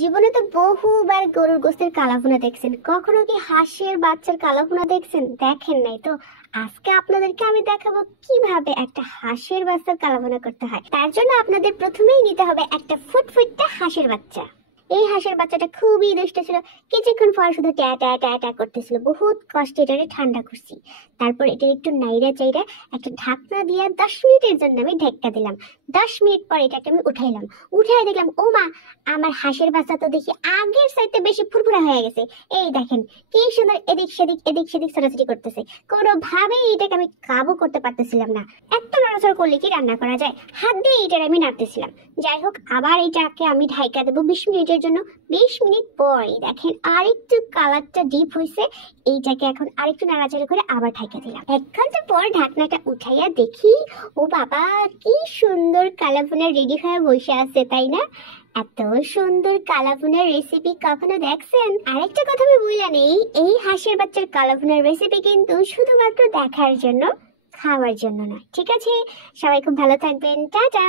জীবনে তো বহুবার গরুর গোস্তের কালাভুনা দেখছেন, কখনো কি হাঁসের বাচ্চার কালাভুনা দেখছেন? দেখেন নাই তো। আজকে আপনাদেরকে আমি দেখাবো কিভাবে একটা হাঁসের বাচ্চার কালাভুনা করতে হয়। তার জন্য আপনাদের প্রথমেই নিতে হবে একটা ফুটফুটে হাঁসের বাচ্চা। এই হাঁসের বাচ্চাটা খুবই দুষ্ট ছিল, কিছুক্ষণ পর শুধু ট্যা ট্যা ট্যা ট্যা করতেছিল। বহুত কষ্টে এটারে ঠান্ডা করছি। তারপর এটা একটু নাইরা চাইরা একটা ঢাকনা দিয়ে 10 মিনিটের জন্য আমি ঢেক্কা দিলাম। 10 মিনিট পর এটাকে আমি উঠাইলাম। উঠাই দেখলাম, ও মা, আমার হাঁসের বাচ্চা তো দেখি আগের চাইতে বেশি ফুরফুরা হয়ে গেছে। এই দেখেন কি সুন্দর এদিক সেদিক ছোটাছুটি করতেছে। কোনোভাবেই এটাকে আমি কাবু করতে পারতেছিলাম না। এত নড়াচড়া করলে কি রান্না করা যায়? হাত দিয়ে এটার আমি নাড়তেছিলাম। যাই হোক, আবার এটাকে আমি ঢাইকা দেবো 20 মিনিটের জন্য। 20 মিনিট পরে দেখেন আরেকটু কালারটা ডিপ হয়েছে। এইটাকে এখন আরেকটু নাড়াচাড়া করে আবার ঢাইকা দিলাম। 1 ঘন্টা পর ঢাকনাটা উঠাইয়া দেখি, ও বাবা, কি সুন্দর কালাভুনা রেডি হয়ে বসে আছে, তাই না? এত সুন্দর কালাভুনার রেসিপি কখনো দেখছেন? আরেকটা কথা আমি বললাম, এই হাঁসের বাচ্চার কালাভুনার রেসিপি কিন্তু শুধুমাত্র দেখার জন্য, খাওয়ার জন্য নয়। ঠিক আছে, সবাই খুব ভালো থাকবেন। টাটা।